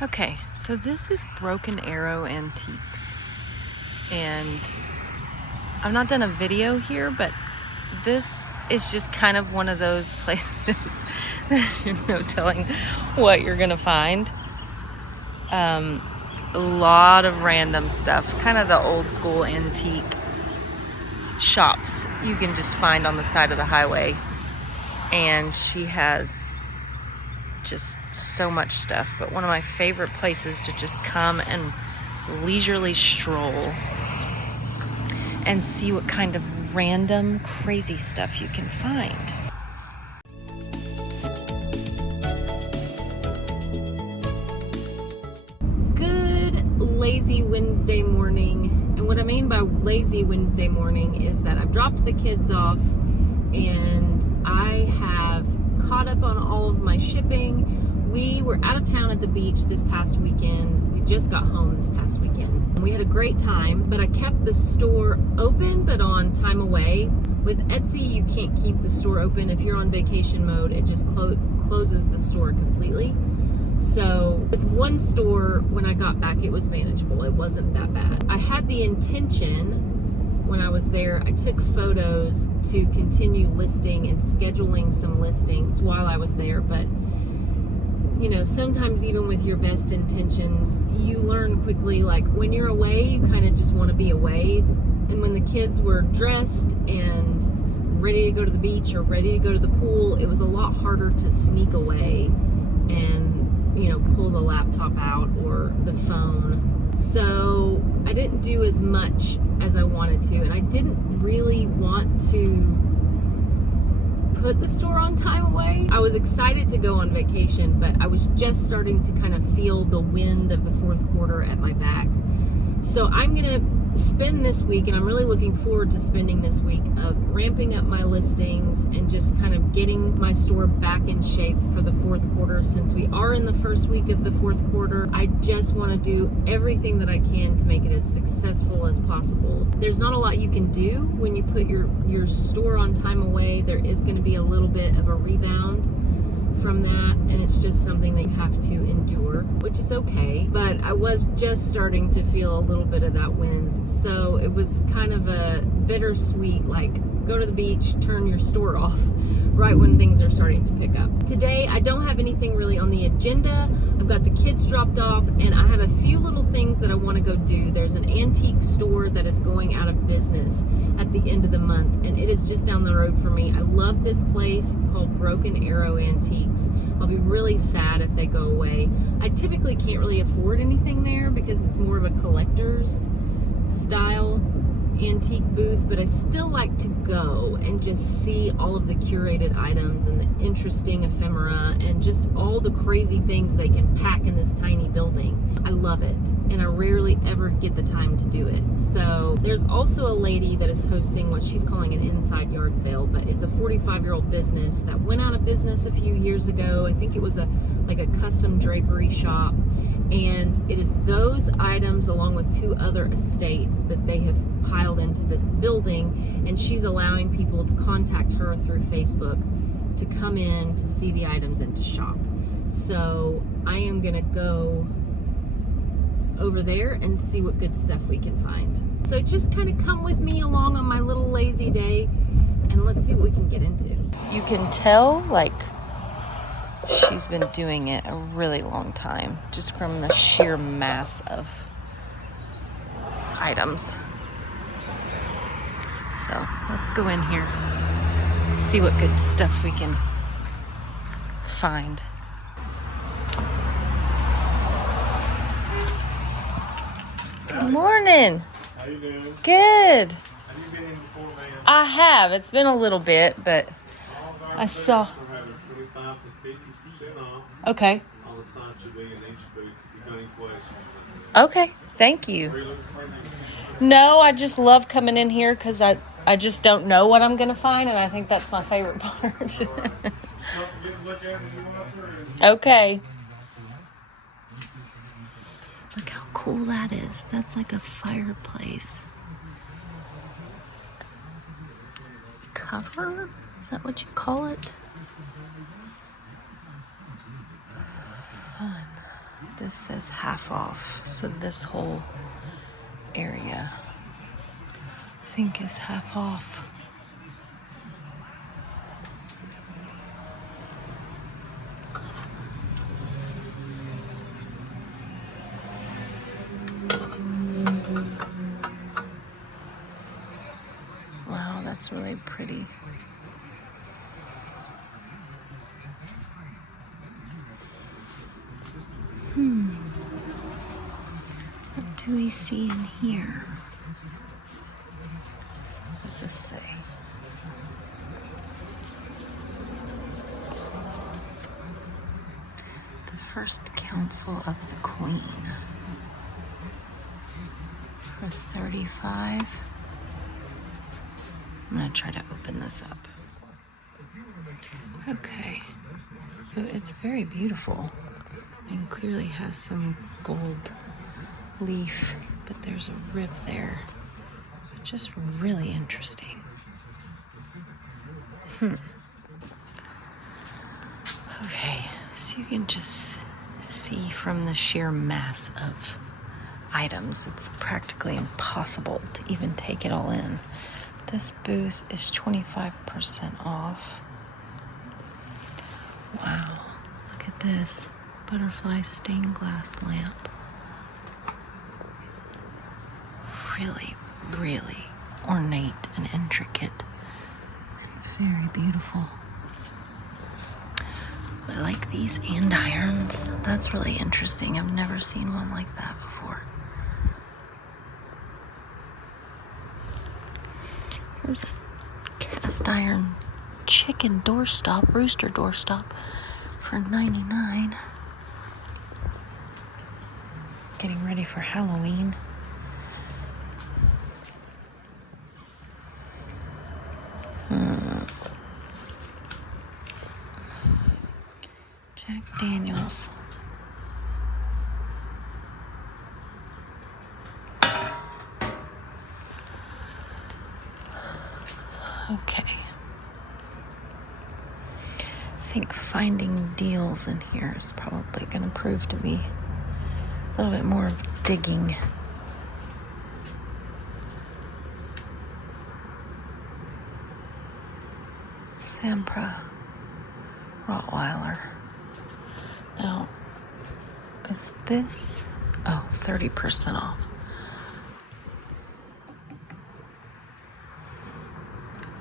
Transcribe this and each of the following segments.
Okay, so this is Broken Arrow Antiques, and I've not done a video here, but this is just kind of one of those places that you're no telling what you're gonna find. A lot of random stuff, kind of the old school antique shops you can just find on the side of the highway, and she has just so much stuff. But one of my favorite places to just come and leisurely stroll and see what kind of random crazy stuff you can find. Good lazy Wednesday morning. And what I mean by lazy Wednesday morning is that I've dropped the kids off and I have caught up on all of my shipping. We were out of town at the beach this past weekend. We just got home this past weekend. And we had a great time, but I kept the store open, but on time away. With Etsy, you can't keep the store open. If you're on vacation mode, it just closes the store completely. So with one store, when I got back, it was manageable. It wasn't that bad. I had the intention when I was there, I took photos to continue listing and scheduling some listings while I was there, but you know, sometimes even with your best intentions, you learn quickly, like when you're away, you kind of just want to be away. And when the kids were dressed and ready to go to the beach or ready to go to the pool, it was a lot harder to sneak away and, you know, pull the laptop out or the phone. So I didn't do as much as I wanted to, and I didn't really want to put the store on time away. I was excited to go on vacation, but I was just starting to kind of feel the wind of the fourth quarter at my back. So I'm gonna spend this week, and I'm really looking forward to spending this week of ramping up my listings and just kind of getting my store back in shape for the fourth quarter. Since we are in the first week of the fourth quarter, I just want to do everything that I can to make it as successful as possible. There's not a lot you can do when you put your store on time away. There is going to be a little bit of a rebound from that, and it's just something that you have to endure, which is okay. But I was just starting to feel a little bit of that wind, so it was kind of a bittersweet, like, go to the beach, turn your store off right when things are starting to pick up. Today I don't have anything really on the agenda. I've got the kids dropped off, and I have a few little things that I want to go do. There's an antique store that is going out of business at the end of the month, and it is just down the road for me. I love this place. It's called Broken Arrow Antiques. I'll be really sad if they go away. I typically can't really afford anything there because it's more of a collector's style antique booth, but I still like to go and just see all of the curated items and the interesting ephemera and just all the crazy things they can pack in this tiny building. I love it, and I rarely ever get the time to do it. So there's also a lady that is hosting what she's calling an inside yard sale, but it's a 45-year-old business that went out of business a few years ago. I think it was like a custom drapery shop, and it is those items along with two other estates that they have piled into this building, and she's allowing people to contact her through Facebook to come in to see the items and to shop. So I am gonna go over there and see what good stuff we can find. So just kind of come with me along on my little lazy day, and let's see what we can get into. You can tell, like, she's been doing it a really long time, just from the sheer mass of items. So let's go in here, see what good stuff we can find. Good morning. How you doing? Good. Have you been in before, ma'am? I have. It's been a little bit, but I saw. So we're having 25 to 50% off. Okay. All the signs should be in each booth. If you've got any questions. Okay. Thank you. Where are you looking for anything? No, I just love coming in here because I just don't know what I'm going to find, and I think that's my favorite part. Don't forget to look at it when you walk through. Okay. Look how cool that is. That's like a fireplace. Cover? Is that what you call it? Fun. This says half off, so this whole area I think is half off. Wow, that's really pretty. What do we see in here? What does this say? The First Council of the Queen. For 35. I'm gonna try to open this up. Okay. Oh, it's very beautiful and clearly has some gold leaf, but there's a rib there. Just really interesting. Okay, so you can just see from the sheer mass of items, it's practically impossible to even take it all in. This booth is 25% off. Wow, look at this butterfly stained glass lamp. Really, really ornate and intricate and very beautiful. I like these andirons. That's really interesting. I've never seen one like that before. Here's a cast iron chicken doorstop, rooster doorstop for $99. Getting ready for Halloween. Jack Daniels. Okay. I think finding deals in here is probably going to prove to be a little bit more of digging. Sampra Rottweiler. Now, is this? Oh, 30% off.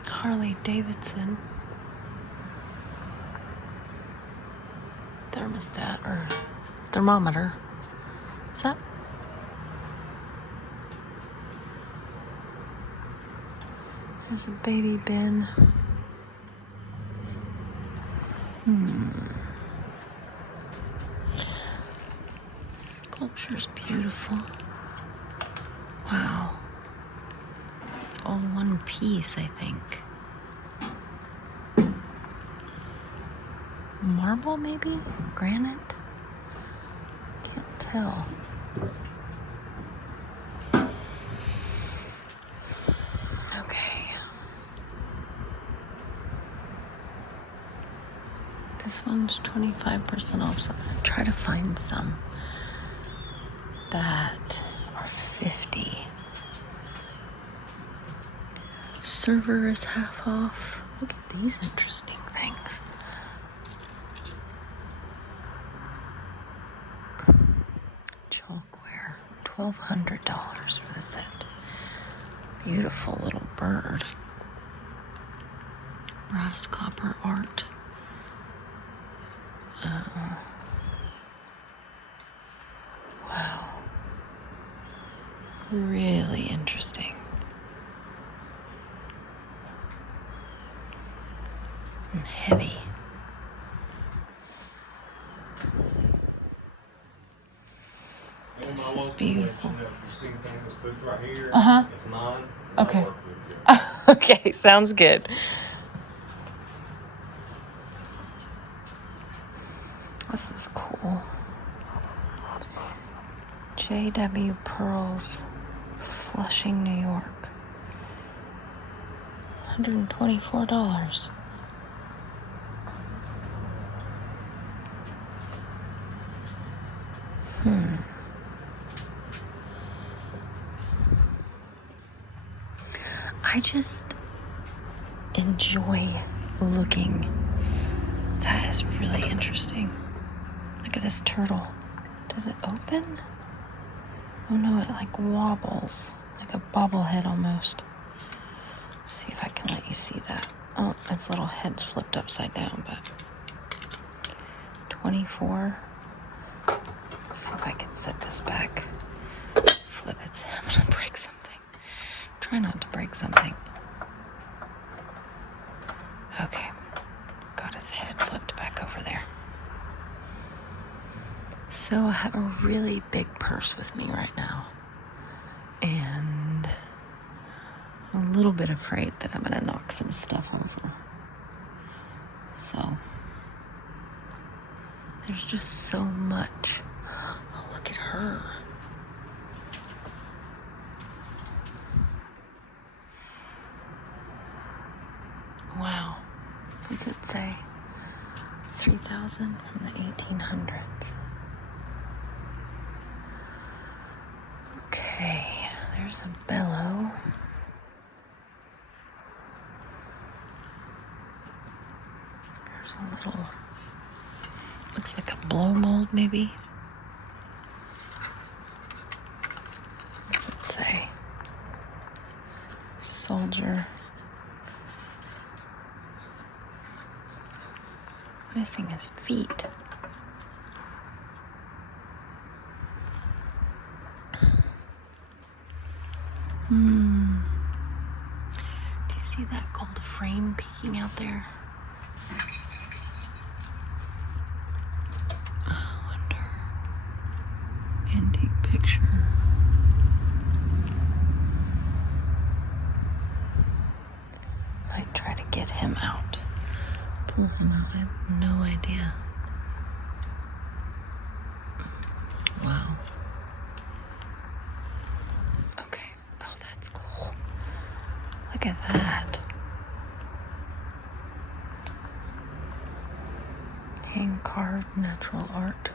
Harley Davidson thermostat or thermometer. Is that? There's a baby bin. Sculpture's beautiful. Wow. It's all one piece, I think. Marble, maybe? Granite? Can't tell. Okay. This one's 25% off, so I'm gonna try to find some that are 50. Server is half off. Look at these interesting things. Chalkware, $1,200 for the set. Beautiful little bird. Brass copper art. Wow. Really interesting. And heavy. This is beautiful. Uh-huh. Okay. Okay, sounds good. This is cool. J.W. Pearls, Flushing, New York. $124. I just enjoy looking. That is really interesting. Look at this turtle. Does it open? Oh no, it like wobbles. Like a bobblehead almost. Let's see if I can let you see that. Oh, its little head's flipped upside down, but 24. Let's see if I can set this back. Flip it. I'm gonna break something. Try not to break something. Okay. Got his head flipped back over there. So I have a really big purse with me right now. And I'm a little bit afraid that I'm gonna knock some stuff over. So there's just so much. Oh, look at her. Wow. What does it say? 3,000 from the 1800s. Okay, there's a bellow. There's a little, looks like a blow mold maybe. What's it say? Soldier. Missing his feet. Do you see that gold frame peeking out there? I wonder. Antique picture. Might try to get him out. Pull him out. I have no idea. Wow. Okay. Oh, that's cool. Look at that. Hand carved natural art.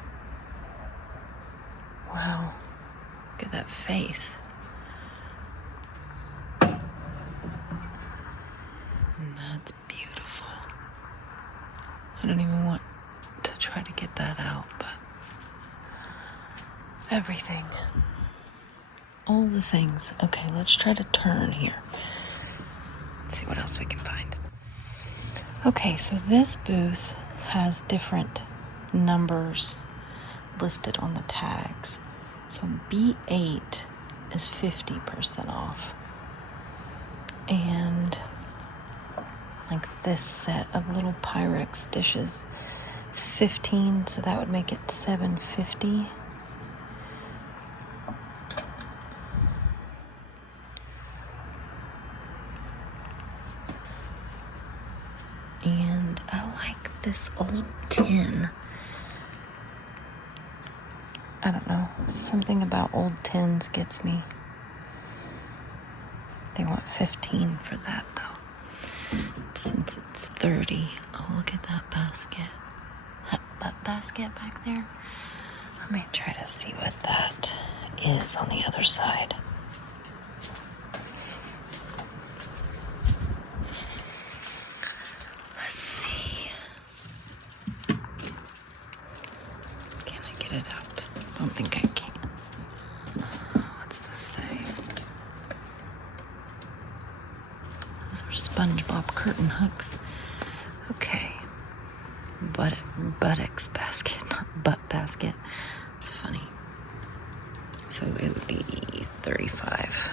Wow. Look at that face. And that's beautiful. I don't even want to try to get that out, but everything. All the things. Okay, let's try to turn here. Let's see what else we can find. Okay, so this booth has different numbers listed on the tags. So B8 is 50% off. And like this set of little Pyrex dishes is 15, so that would make it $7.50. And I like this old tin. I don't know, something about old tins gets me. They want 15 for that though, since it's 30. Oh, look at that basket. That butt basket back there. I may try to see what that is on the other side. Let's see. Can I get it out? I don't think I can. What's this say? Those are SpongeBob curtain hooks. Okay. Buttocks basket, not butt basket. It's funny. So it would be 35.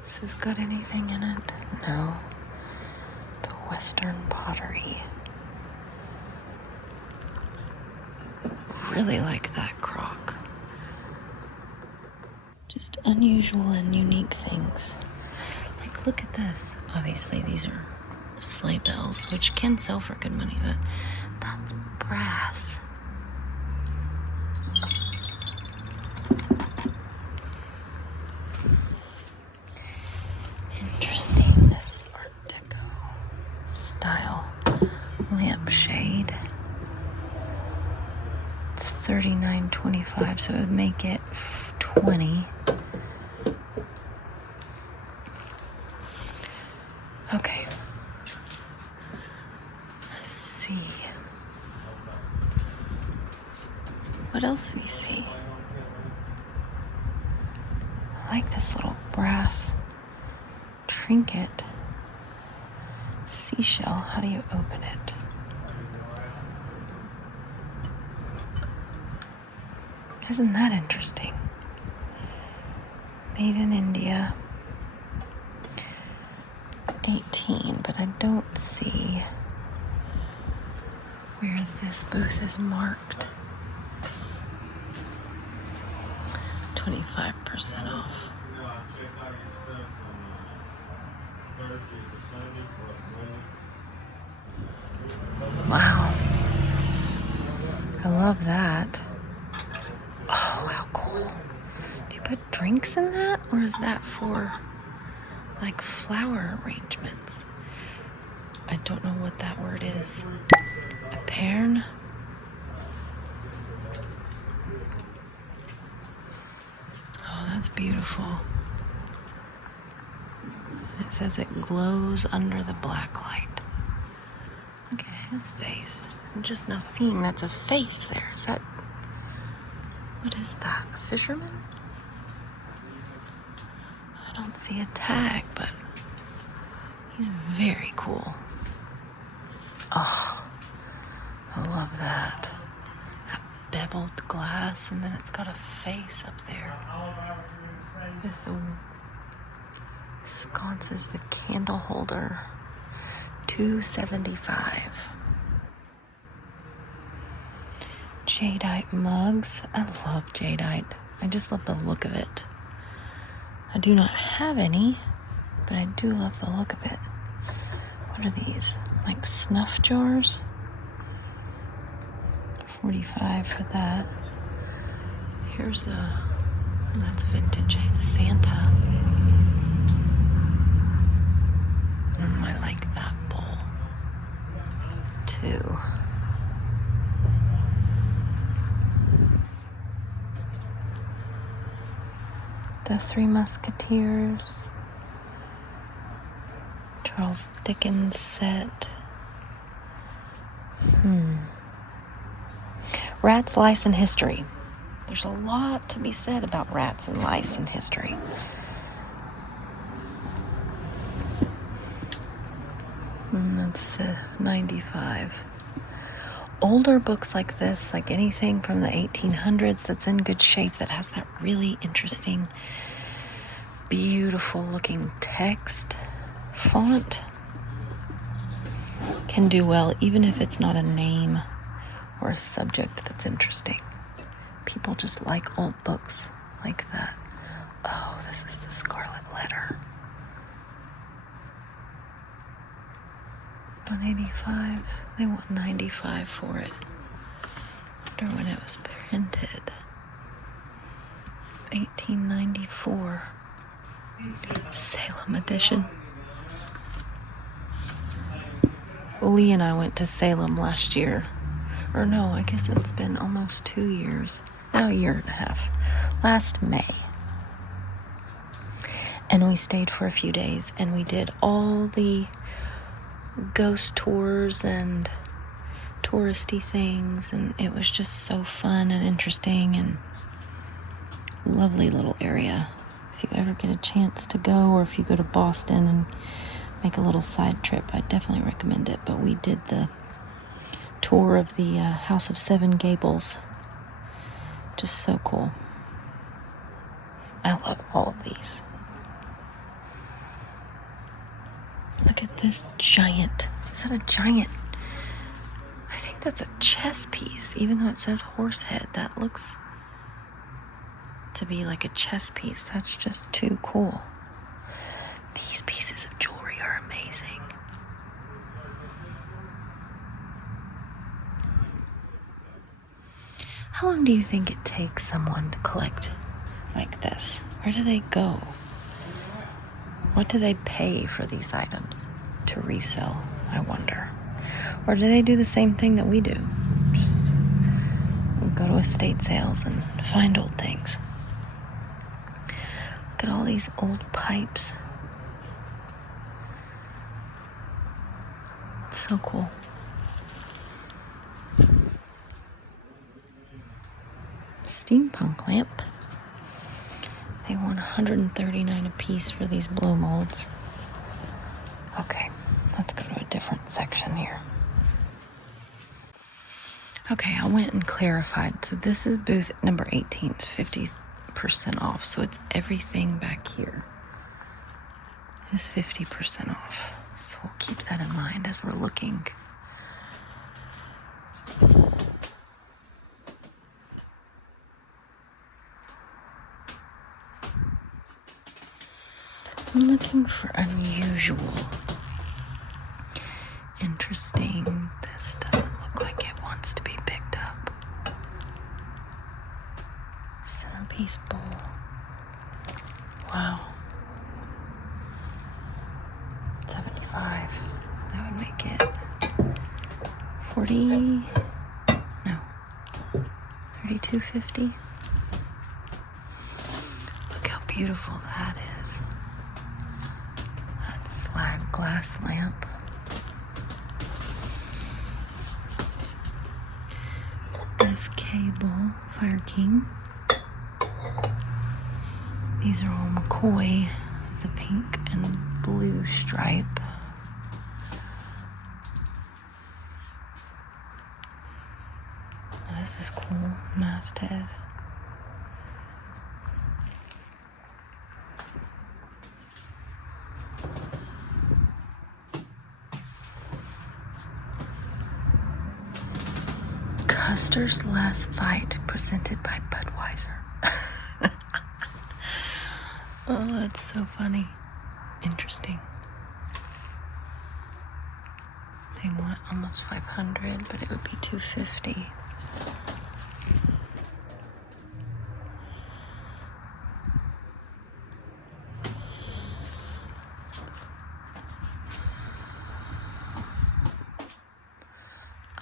This has got anything in it? No. The Western pottery. Really like that crock. Just unusual and unique things. Like, look at this. Obviously, these are sleigh bells, which can sell for good money, but that's brass. Interesting, this Art $39.25, so it would make it $20. Okay. Let's see. What else do we see? I like this little brass trinket. Seashell. How do you open it? Isn't that interesting? Made in India. 18, but I don't see where this booth is marked. 25% off. Wow. I love that. Oh, how cool. Do you put drinks in that? Or is that for like flower arrangements? I don't know what that word is. A pairn? Oh, that's beautiful. It says it glows under the black light. Look at his face. I'm just now seeing that's a face there. Is that... What is that? A fisherman? I don't see a tag, but he's very cool. Oh, I love that. That beveled glass, and then it's got a face up there. With the sconces, the candle holder. $2.75. Jadeite mugs. I love jadeite. I just love the look of it. I do not have any, but I do love the look of it. What are these? Like snuff jars? $45 for that. Here's a... That's vintage Santa. I like that bowl too. The Three Musketeers. Charles Dickens set. Rats, lice, and history. There's a lot to be said about rats and lice in history. That's $95. Older books like this, like anything from the 1800s that's in good shape, that has that really interesting, beautiful looking text font, can do well, even if it's not a name or a subject that's interesting. People just like old books like that. Oh, this is the Scarlet Letter. $185. They want $95 for it. I wonder when it was printed. $18.94. Salem edition. Lee and I went to Salem last year. Or no, I guess it's been almost 2 years. Now a year and a half. Last May. And we stayed for a few days and we did all the ghost tours and touristy things, and it was just so fun and interesting and lovely little area. If you ever get a chance to go, or if you go to Boston and make a little side trip, I definitely recommend it. But we did the tour of the House of Seven Gables. Just so cool. I love all of these. Look at this giant. Is that a giant? I think that's a chess piece, even though it says horse head. That looks to be like a chess piece. That's just too cool. These pieces of jewelry are amazing. How long do you think it takes someone to collect like this? Where do they go? What do they pay for these items to resell, I wonder? Or do they do the same thing that we do? Just go to estate sales and find old things. Look at all these old pipes. It's so cool. Steampunk lamp. They want $139 a piece for these blow molds. Okay, let's go to a different section here. Okay, I went and clarified. So this is booth number 18. It's 50% off. So it's everything back here is 50% off. So we'll keep that in mind as we're looking. I'm looking for unusual, interesting. This doesn't look like it wants to be picked up. Centerpiece bowl. Wow. 75. That would make it 40. No. 32.50. Look how beautiful that is. That slag glass lamp. FK bowl, Fire King. These are all McCoy, the pink and blue stripe. Oh, this is cool, masthead. Custer's Last Fight, presented by Budweiser. Oh, that's so funny. Interesting. They want almost 500, but it would be 250.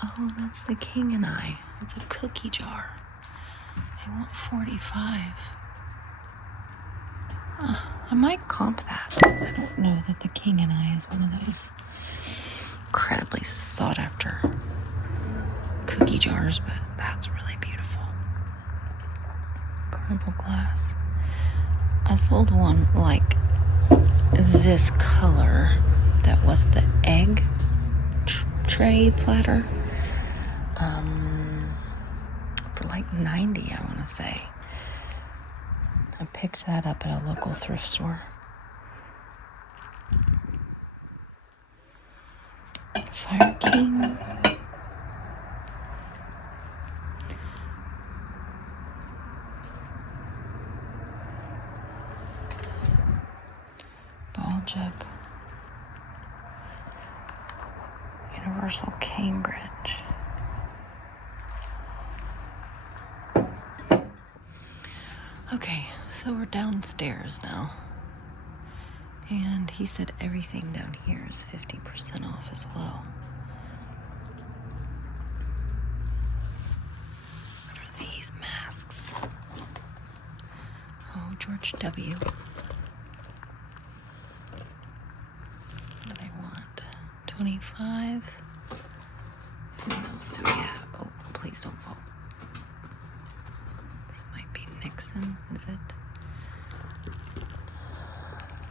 Oh, that's the King and I. It's a cookie jar. They want 45. I might comp that. I don't know that the King and I is one of those incredibly sought after cookie jars, but that's really beautiful. Carnival glass. I sold one like this color that was the egg tray platter for like 90, I want to say. I picked that up at a local thrift store. Fire King. Ball jug. Universal Cambridge. Okay, so we're downstairs now. And he said everything down here is 50% off as well. What are these masks? Oh, George W. What do they want? 25? What else do we have? Oh, please don't fall. This might be Nixon, is it?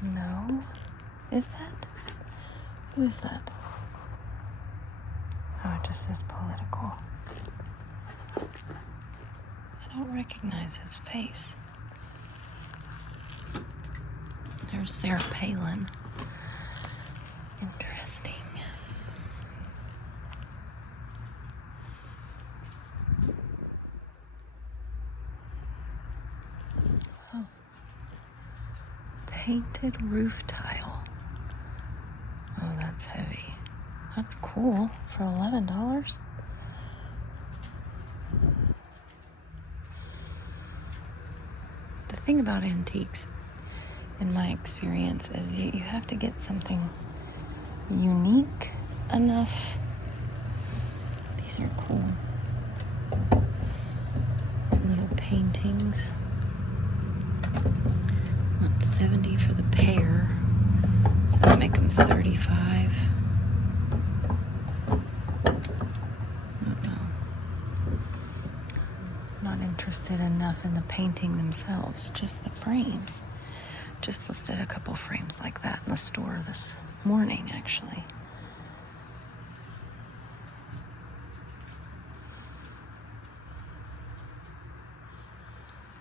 No. Is that? Who is that? Oh, it just says political. I don't recognize his face. There's Sarah Palin. Interesting. Oh. Painted roof tile. Oh, that's heavy. That's cool for $11. The thing about antiques, in my experience, is you have to get something unique enough. These are cool. paintings. Want 70 for the pair, so I'll make them 35. Not interested enough in the painting themselves, just the frames. Just listed a couple frames like that in the store this morning, actually.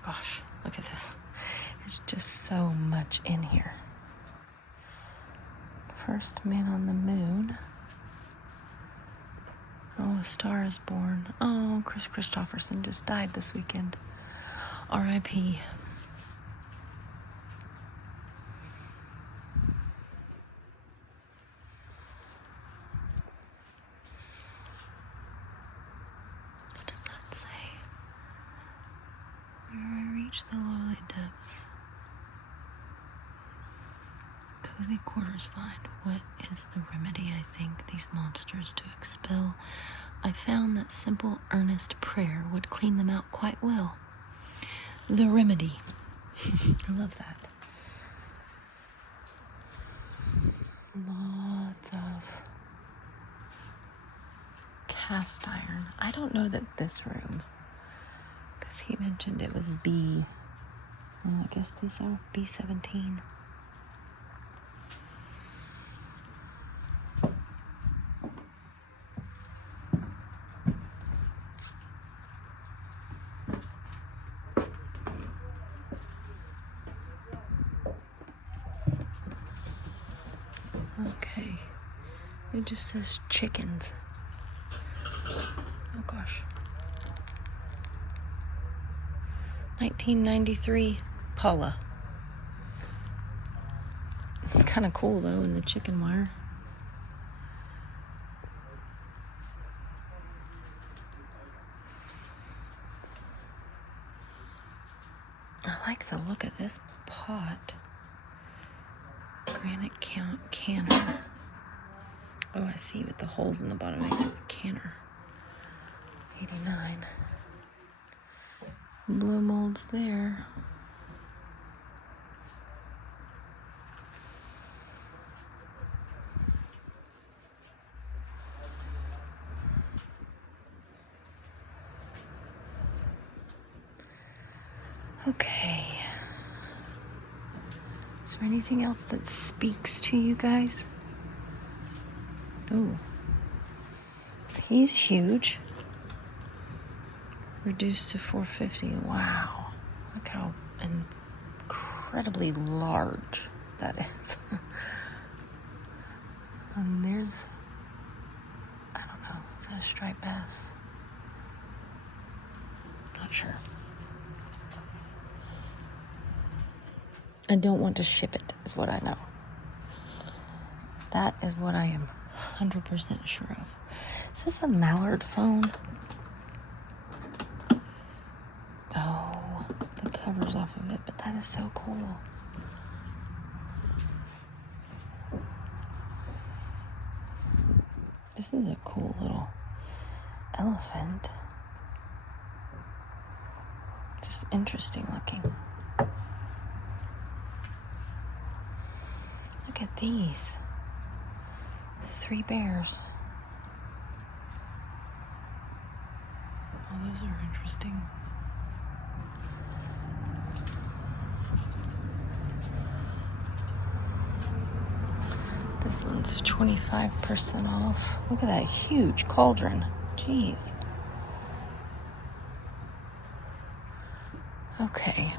Gosh, look at this. There's just so much in here. First Man on the Moon. Oh, A Star is Born. Oh, Chris Christopherson just died this weekend. R.I.P. What does that say? Where I reach the lowly depths. Cozy quarters find. What is the remedy? I think these monsters to expel. I found that simple, earnest prayer would clean them out quite well. The remedy. I love that. Lots of cast iron. I don't know that this room, because he mentioned it was B. Well, I guess these are B17. Okay, it just says chickens. Oh gosh. 1993 Paula. It's kind of cool though in the chicken wire. I like the look of this pot. Granite canner. Oh, I see, with the holes in the bottom makes it a canner. 89. Blue molds there. Okay. Is there anything else that speaks to you guys? Oh, he's huge. Reduced to $4.50. Wow. Look how incredibly large that is. And there's, I don't know, is that a striped bass? Not sure. I don't want to ship it, is what I know. That is what I am 100% sure of. Is this a mallard phone? Oh, the cover's off of it, but that is so cool. This is a cool little elephant. Just interesting looking. Look at these. 3 bears. Oh, those are interesting. This one's 25% off. Look at that huge cauldron. Jeez. Okay.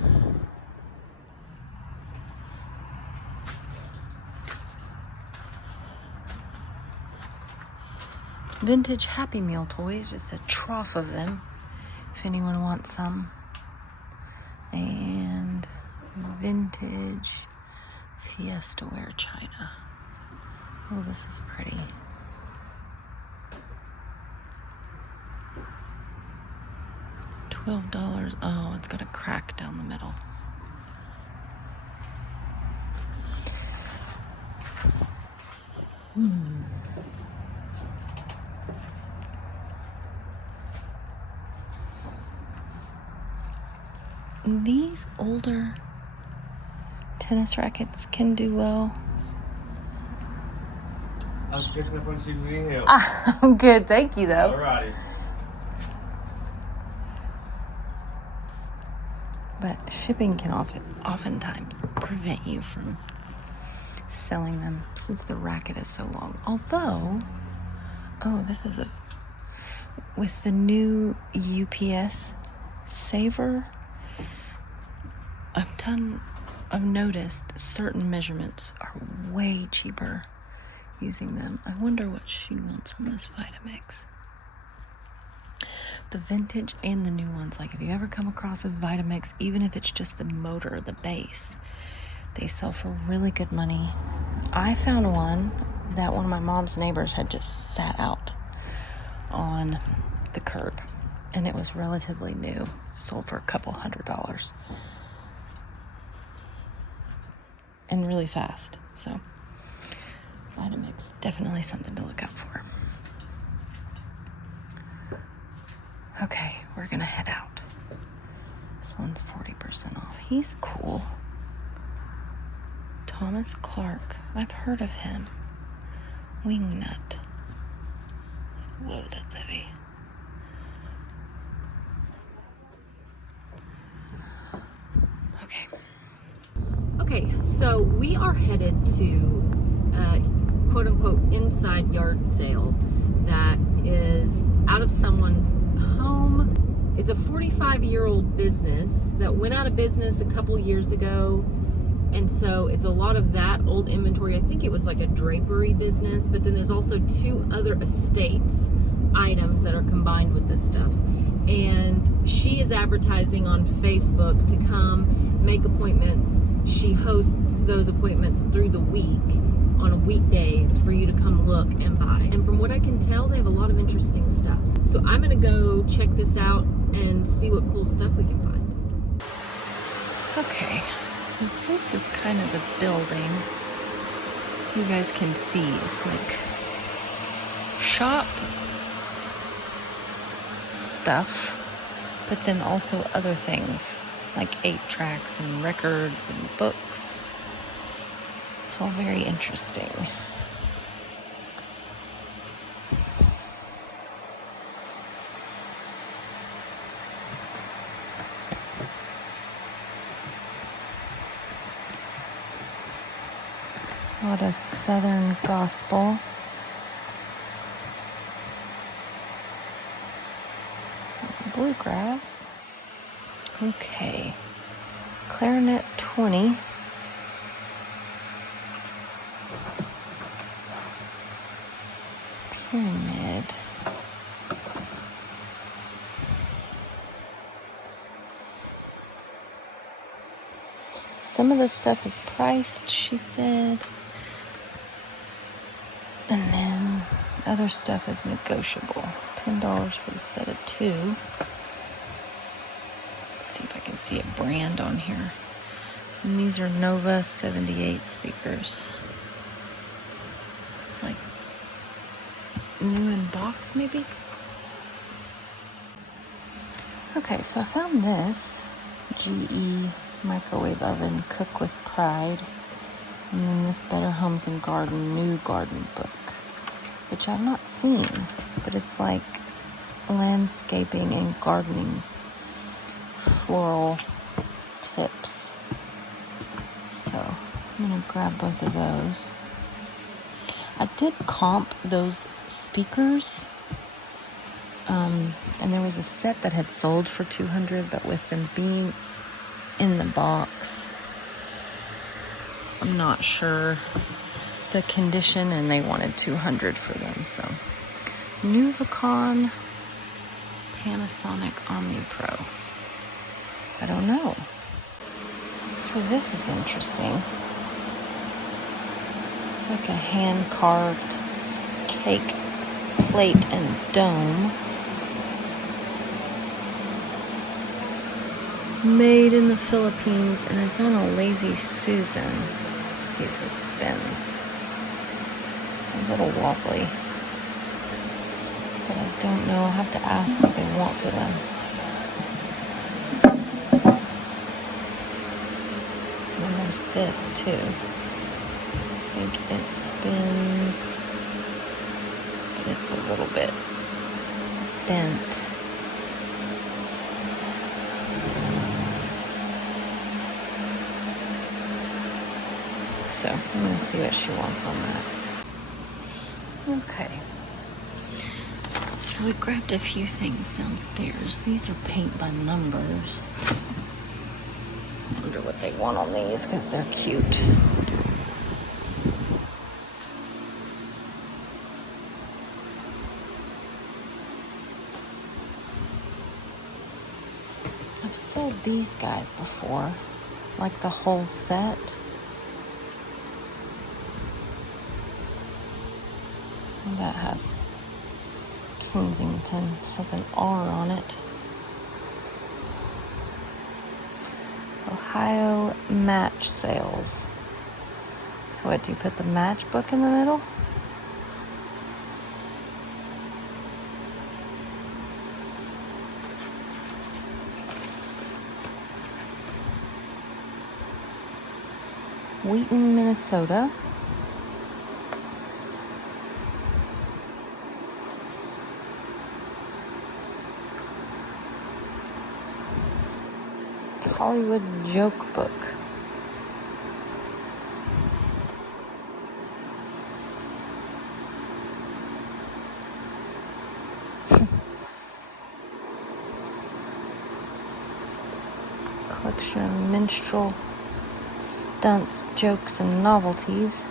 Vintage Happy Meal toys, just a trough of them, if anyone wants some. And vintage Fiesta ware china. Oh, this is pretty. $12. Oh, it's got a crack down the middle. And these older tennis rackets can do well. I was checking up on see if we need help. I'm good, thank you though. Alrighty. But shipping can oftentimes prevent you from selling them since the racket is so long. Although, oh, this is with the new UPS saver, I've noticed certain measurements are way cheaper using them. I wonder what she wants from this Vitamix. The vintage and the new ones, like if you ever come across a Vitamix, even if it's just the motor, the base, they sell for really good money. I found one that one of my mom's neighbors had just sat out on the curb, and it was relatively new, sold for a couple $100 and really fast. So Vitamix, definitely something to look out for. Okay, we're gonna head out. This one's 40% off. He's cool. Thomas Clark. I've heard of him. Wingnut. Whoa, that's heavy. Okay, so we are headed to quote unquote inside yard sale that is out of someone's home. It's a 45-year-old business that went out of business a couple years ago, and so it's a lot of that old inventory. I think it was like a drapery business, but then there's also 2 other estates items that are combined with this stuff. And she is advertising on Facebook to come make appointments. She hosts those appointments through the week on weekdays for you to come look and buy. And from what I can tell, they have a lot of interesting stuff. So I'm gonna go check this out and see what cool stuff we can find. Okay, so this is kind of the building. You guys can see it's like shop stuff, but then also other things like 8-tracks and records and books. It's all very interesting. A lot of Southern gospel. Bluegrass. Okay. Clarinet 20. Pyramid. Some of the stuff is priced, she said. And then other stuff is negotiable. $10 for the set of 2. Let's see if I can see a brand on here. And these are Nova 78 speakers. Looks like new in box, maybe? Okay, so I found this GE microwave oven, Cook with Pride. And then this Better Homes and Garden new garden book, which I've not seen, but it's like landscaping and gardening floral tips. So I'm gonna grab both of those. I did comp those speakers, and there was a set that had sold for $200, but with them being in the box, I'm not sure the condition, and they wanted $200 for them. So Nuvicon Panasonic Omni Pro. I don't know. So this is interesting. It's like a hand-carved cake plate and dome. Made in the Philippines, and it's on a Lazy Susan. Let's see if it spins. It's a little wobbly, but I don't know. I'll have to ask what they want for them. there's this too. I think it spins, but it's a little bit bent. So I'm gonna see what she wants on that. Okay. So we grabbed a few things downstairs. These are paint by numbers. I wonder what they want on these because they're cute. I've sold these guys before, like the whole set. That has Kensington, has an R on it. Ohio match sales. So what, do you put the matchbook in the middle? Wheaton, Minnesota. Hollywood joke book. Collection of minstrel stunts, jokes, and novelties.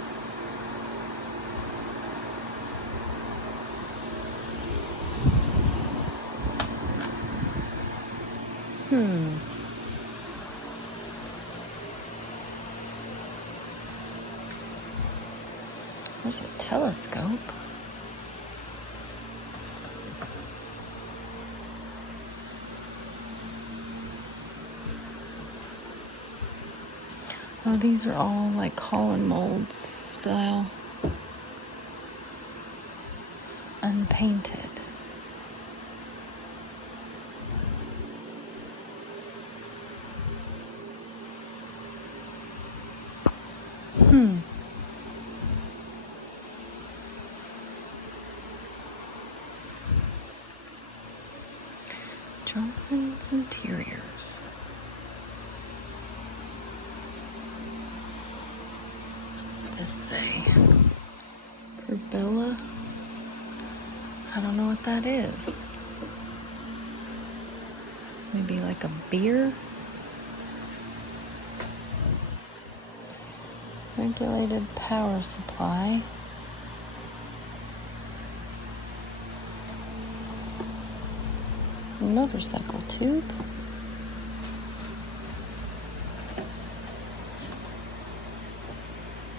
There's a telescope. Oh, these are all like Holland molds style. Unpainted. Johnson's Interiors. What's this say? Perbella? I don't know what that is. Maybe like a beer? Regulated power supply. Motorcycle tube.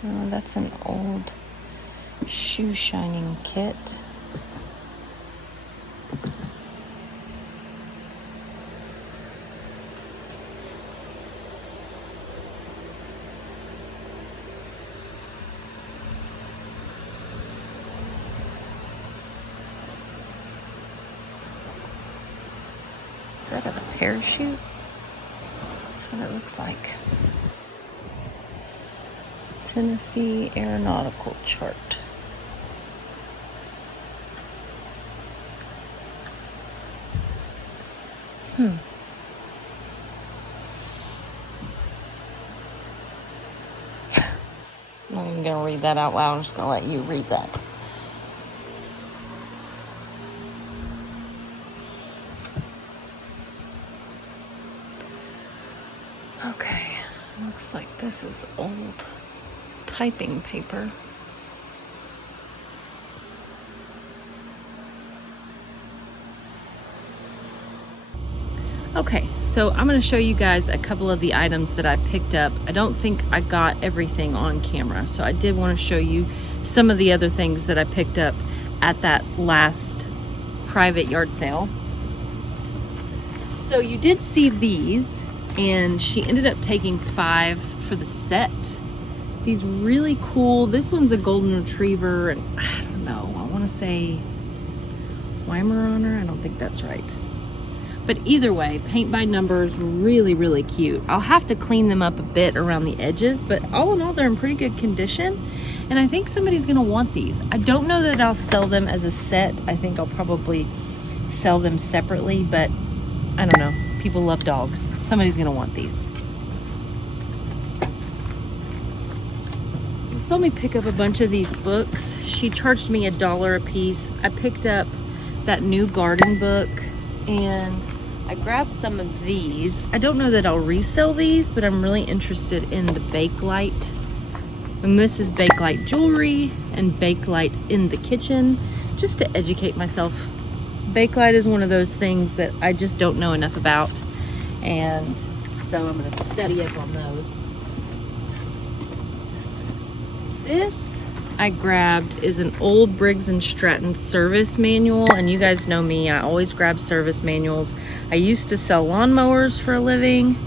Oh, that's an old shoe shining kit. Is that a parachute? That's what it looks like. Tennessee Aeronautical Chart. I'm not even gonna read that out loud. I'm just gonna let you read that. Okay, looks like this is old typing paper. Okay, so I'm going to show you guys a couple of the items that I picked up. I don't think I got everything on camera, so I did want to show you some of the other things that I picked up at that last private yard sale. So you did see these, and she ended up taking 5 for the set. These really cool, this one's a golden retriever, and I don't know, I want to say Weimaraner, I don't think that's right. But either way, paint by numbers, really, really cute. I'll have to clean them up a bit around the edges, but all in all, they're in pretty good condition. And I think somebody's gonna want these. I don't know that I'll sell them as a set. I think I'll probably sell them separately, but I don't know. People love dogs. Somebody's gonna want these. You saw me pick up a bunch of these books. She charged me $1 a piece. I picked up that new garden book and I grabbed some of these. I don't know that I'll resell these, but I'm really interested in the Bakelite. And this is Bakelite jewelry and Bakelite in the kitchen, just to educate myself. Bakelite is one of those things that I just don't know enough about, and so I'm gonna study up on those. This I grabbed is an old Briggs & Stratton service manual, and you guys know me, I always grab service manuals. I used to sell lawnmowers for a living,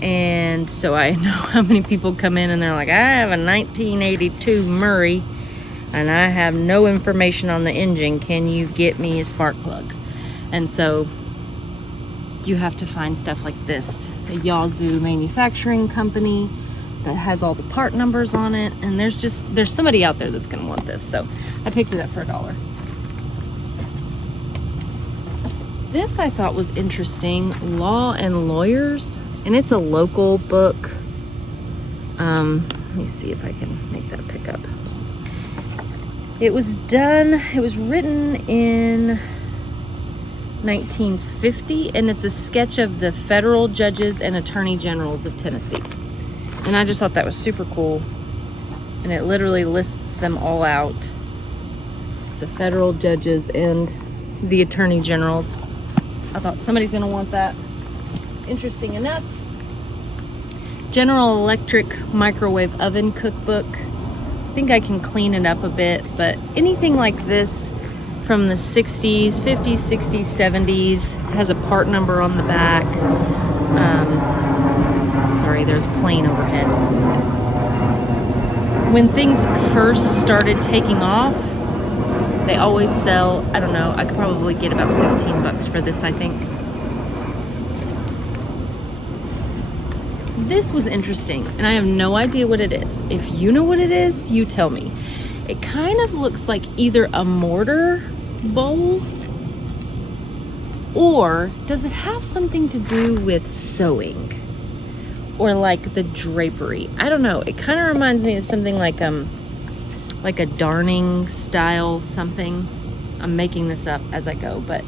and so I know how many people come in and they're like, I have a 1982 Murray and I have no information on the engine. Can you get me a spark plug? And so you have to find stuff like this, a Yazoo manufacturing company that has all the part numbers on it, and there's somebody out there that's gonna want this, so I picked it up for $1. This I thought was interesting, Law and Lawyers, and it's a local book. Let me see if I can make that pick up. It was written in 1950, and it's a sketch of the federal judges and attorney generals of Tennessee. And I just thought that was super cool. And it literally lists them all out. The federal judges and the attorney generals. I thought somebody's gonna want that. Interesting enough. General Electric microwave oven cookbook. I think I can clean it up a bit, but anything like this from the 60s, 50s, 60s, 70s has a part number on the back. Sorry, there's a plane overhead. When things first started taking off, they always sell, I don't know, I could probably get about 15 bucks for this, I think. This was interesting, and I have no idea what it is. If you know what it is, you tell me. It kind of looks like either a mortar bowl, or does it have something to do with sewing? Or like the drapery? I don't know. It kind of reminds me of something like a darning style something. I'm making this up as I go, but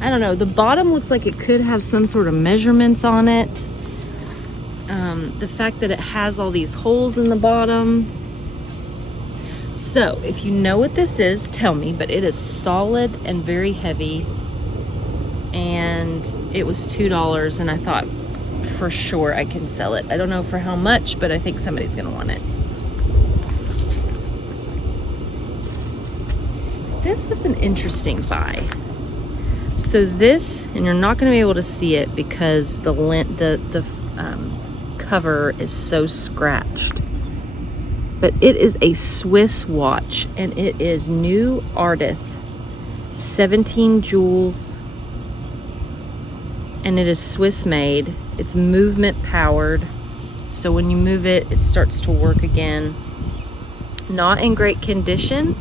I don't know. The bottom looks like it could have some sort of measurements on it. The fact that it has all these holes in the bottom. So if you know what this is, tell me, but it is solid and very heavy, and it was $2, and I thought for sure I can sell it. I don't know for how much, but I think somebody's gonna want it. This was an interesting buy. So this, and you're not gonna be able to see it because the cover is so scratched, but it is a Swiss watch, and it is New Artist, 17 jewels, and it is Swiss made. It's movement powered, so when you move it, it starts to work again. Not in great condition,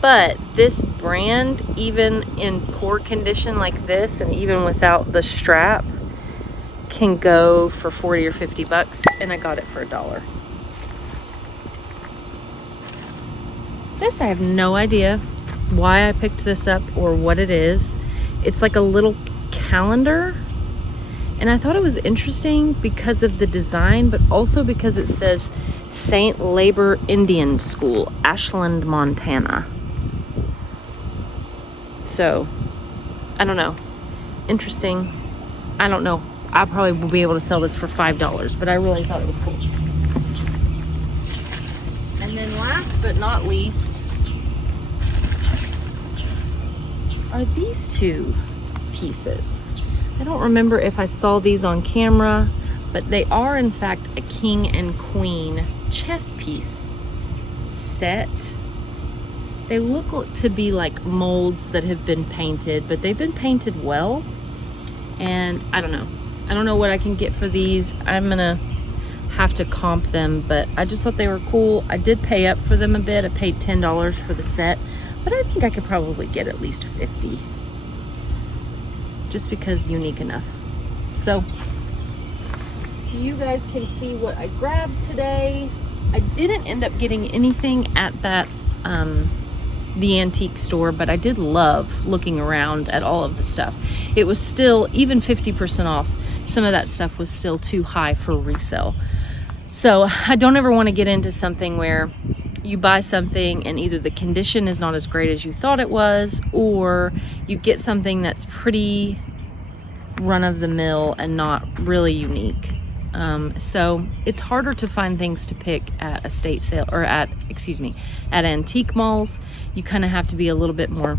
but this brand, even in poor condition like this, and even without the strap, can go for 40 or 50 bucks, and I got it for $1. This, I have no idea why I picked this up or what it is. It's like a little calendar, and I thought it was interesting because of the design, but also because it says St. Labor Indian School, Ashland, Montana. So, I don't know. Interesting. I don't know. I probably will be able to sell this for $5, but I really thought it was cool. And then last but not least are these two pieces. I don't remember if I saw these on camera, but they are in fact a king and queen chess piece set. They look to be like molds that have been painted, but they've been painted well. And I don't know what I can get for these. I'm gonna have to comp them, but I just thought they were cool. I did pay up for them a bit. I paid $10 for the set, but I think I could probably get at least 50, just because unique enough. So you guys can see what I grabbed today. I didn't end up getting anything at that the antique store, but I did love looking around at all of the stuff. It was still, even 50% off, some of that stuff was still too high for resale. So I don't ever want to get into something where you buy something and either the condition is not as great as you thought it was, or you get something that's pretty run-of-the-mill and not really unique. So it's harder to find things to pick at estate sale, or at antique malls. You kind of have to be a little bit more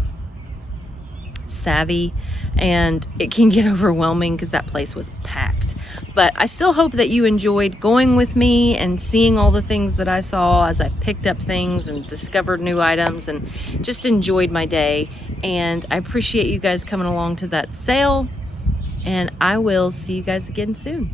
savvy, and it can get overwhelming because that place was packed. But I still hope that you enjoyed going with me and seeing all the things that I saw as I picked up things and discovered new items, and just enjoyed my day. And I appreciate you guys coming along to that sale, and I will see you guys again soon.